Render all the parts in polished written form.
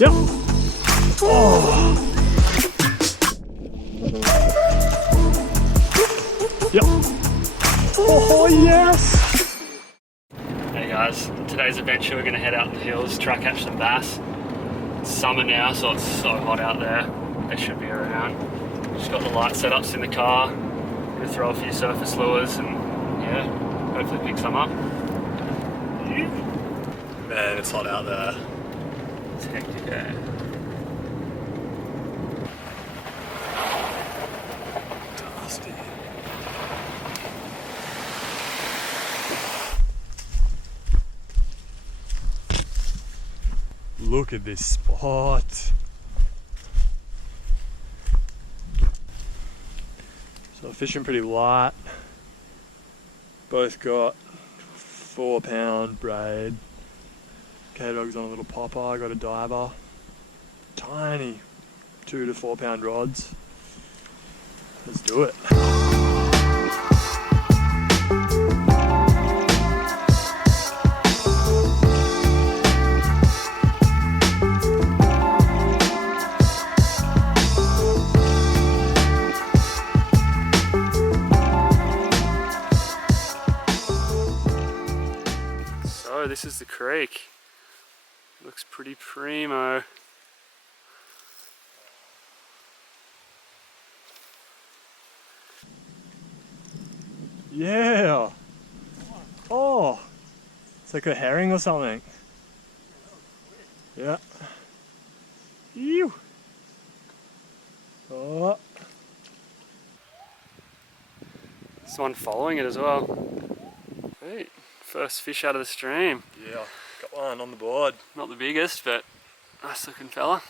Yep. Oh. Yep. Oh yes. Hey guys, today's adventure we're going to head out in the hills, try catch some bass. It's summer now, so it's so hot out there. They should be around. Just got the light setups in the car. Gonna throw a few surface lures and yeah, hopefully pick some up. Man, it's hot out there. It's hectic, eh? Dusty. Look at this spot. So fishing pretty light. Both got 4-pound braid. K-Dog's on a little popper, I got a diver. Tiny 2 to 4 pound rods. Let's do it. So this is the creek. Looks pretty primo. Yeah. Oh, it's like a herring or something. Yeah. Ew. Oh. There's one following it as well. Sweet. First fish out of the stream. Yeah, got one on the board. Not the biggest, but nice looking fella.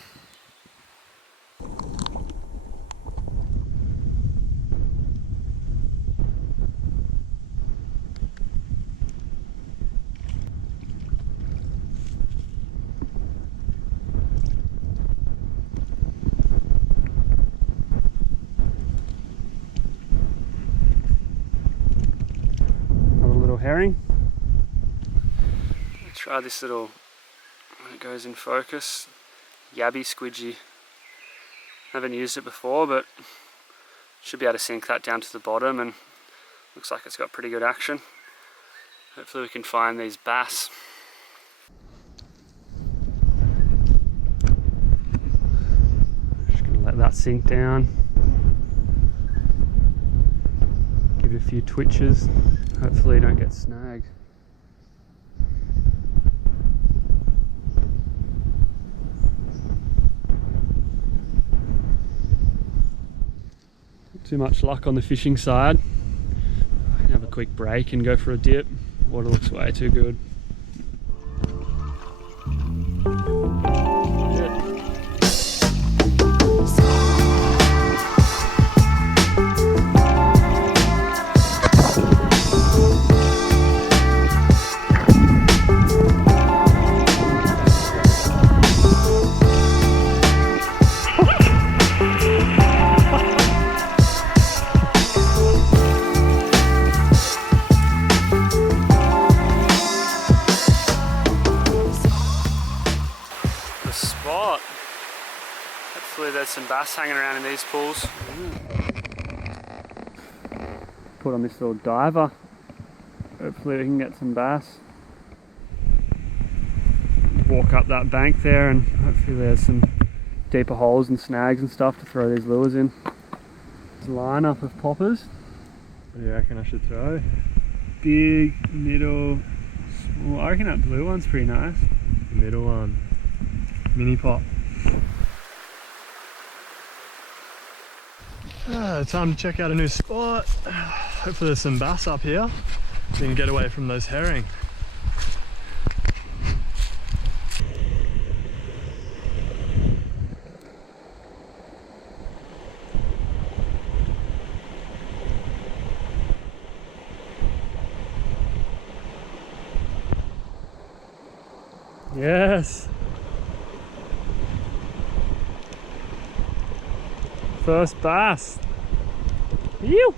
Herring. Try this little, when it goes in focus, yabby squidgy. Haven't used it before, but should be able to sink that down to the bottom, and looks like it's got pretty good action. Hopefully we can find these bass. Just gonna let that sink down. Give it a few twitches. Hopefully you don't get snagged. Not too much luck on the fishing side. I can have a quick break and go for a dip. Water looks way too good. Hopefully there's some bass hanging around in these pools. Put on this little diver. Hopefully we can get some bass. Walk up that bank there and hopefully there's some deeper holes and snags and stuff to throw these lures in. There's a lineup of poppers. What do you reckon I should throw? Big, middle, small. I reckon that blue one's pretty nice. Middle one. Mini pop. Time to check out a new spot. Hopefully there's some bass up here. So we can get away from those herring. Yes. First bass. Ew.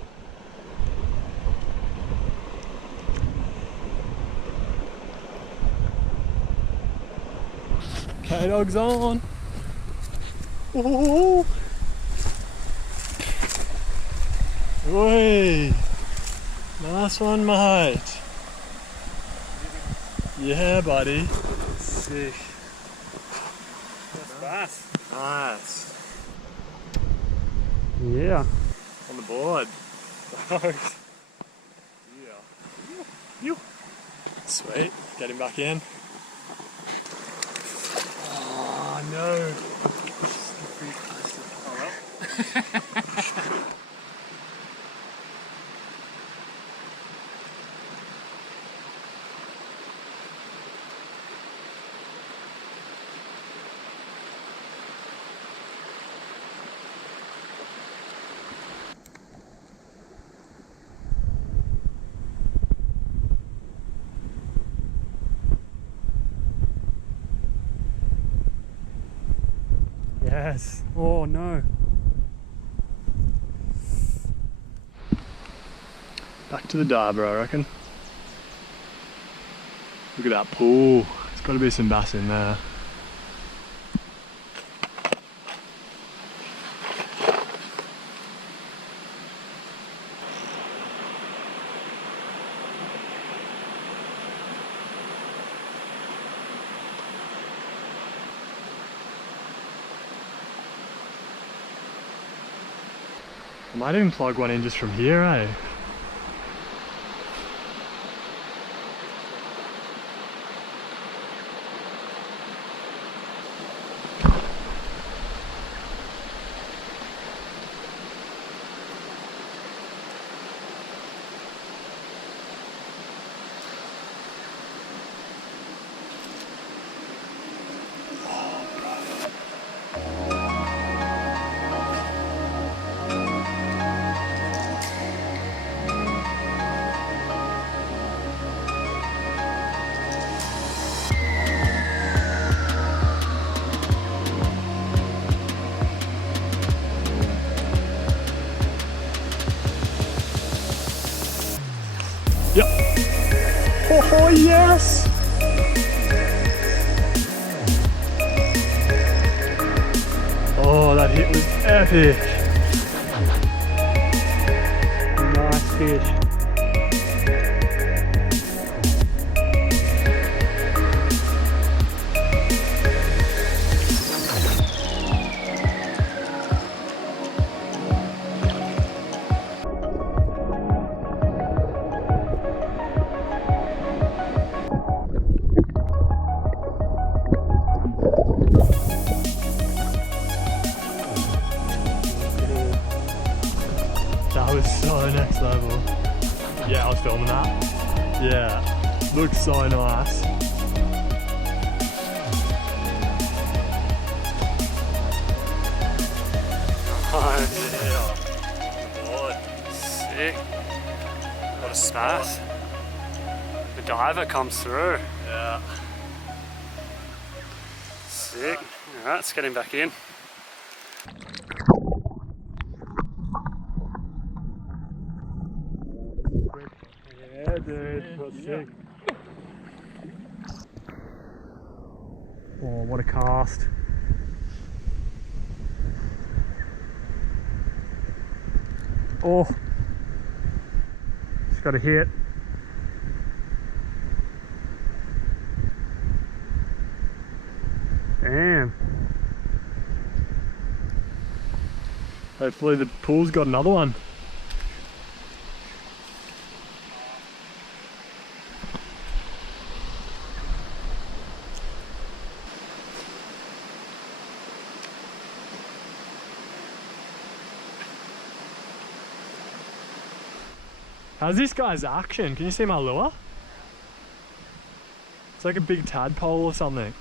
K-Dog's on. Oh. Oi. Nice one, mate. Yeah, buddy. Sick. First bass. Nice. Yeah. On the board. Yeah. You. Sweet. Get him back in. Oh no. Oh well. Yes. Oh no. Back to the diver, I reckon. Look at that pool. There's got to be some bass in there. I might even plug one in just from here, eh? Yep. Oh yes! Oh, that hit was epic. Nice fish. That was so next level. Yeah, I was filming that. Yeah, looks so nice. Nice. Yeah. Lord, sick. What a smash. The diver comes through. Yeah. Sick. Alright, let's get him back in. Yeah, dude, that's sick. Oh, what a cast. Oh, just got a hit. Damn. Hopefully the pool's got another one. How's this guy's action? Can you see my lure? It's like a big tadpole or something.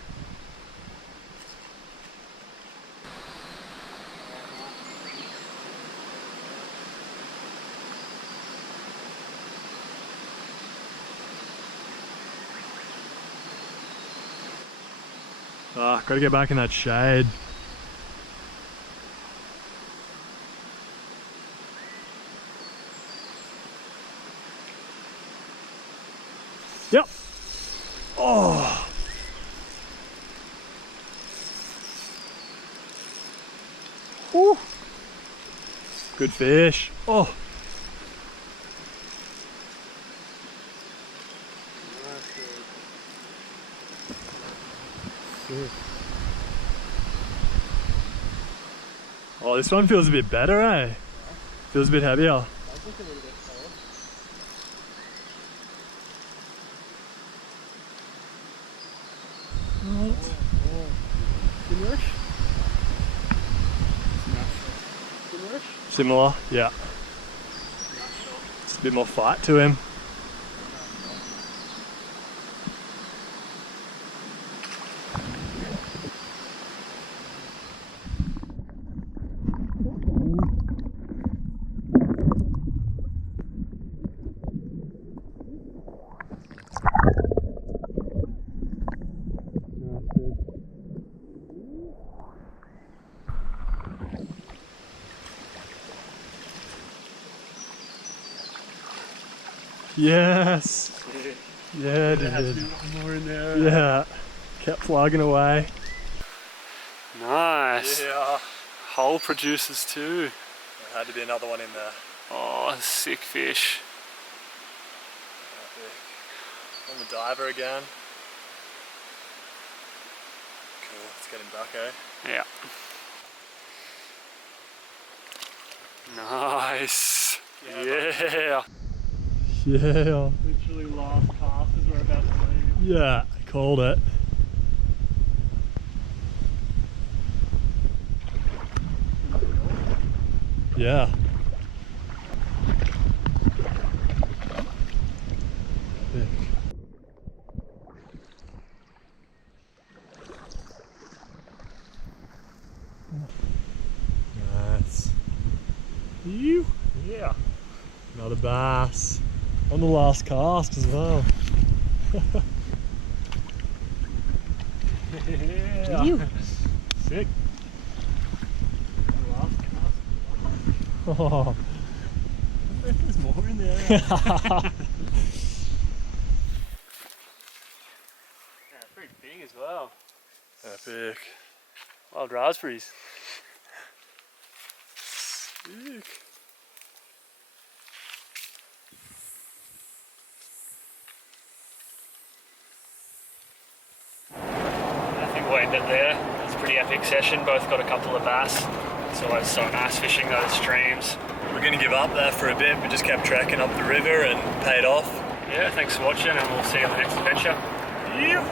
Ah, gotta get back in that shade. Yep. Oh. Woo. Good fish. Oh. Oh, this one feels a bit better, eh? Feels a bit heavier. Similar, yeah. Just a bit more fight to him. Yes. Yeah, dude. More in there. Yeah. Kept plugging away. Nice. Yeah. Hole producers too. There had to be another one in there. Oh, sick fish. On the diver again. Cool, let's get him back, eh? Yeah. Nice. Yeah. Yeah. Literally last cast as we're about to leave. Yeah, called it. Yeah. Nice. You? Yeah. Another bass. On the last cast as well. Yeah. You? Sick. Last cast. Oh. I think there's more in there. Yeah, it's pretty big as well. Epic. Wild raspberries. Sick. I think we'll end it there. It's a pretty epic session. Both got a couple of bass. It's always so nice fishing those streams. We're going to give up there for a bit. We just kept trekking up the river and paid off. Yeah, thanks for watching and we'll see you on the next adventure. Yeah.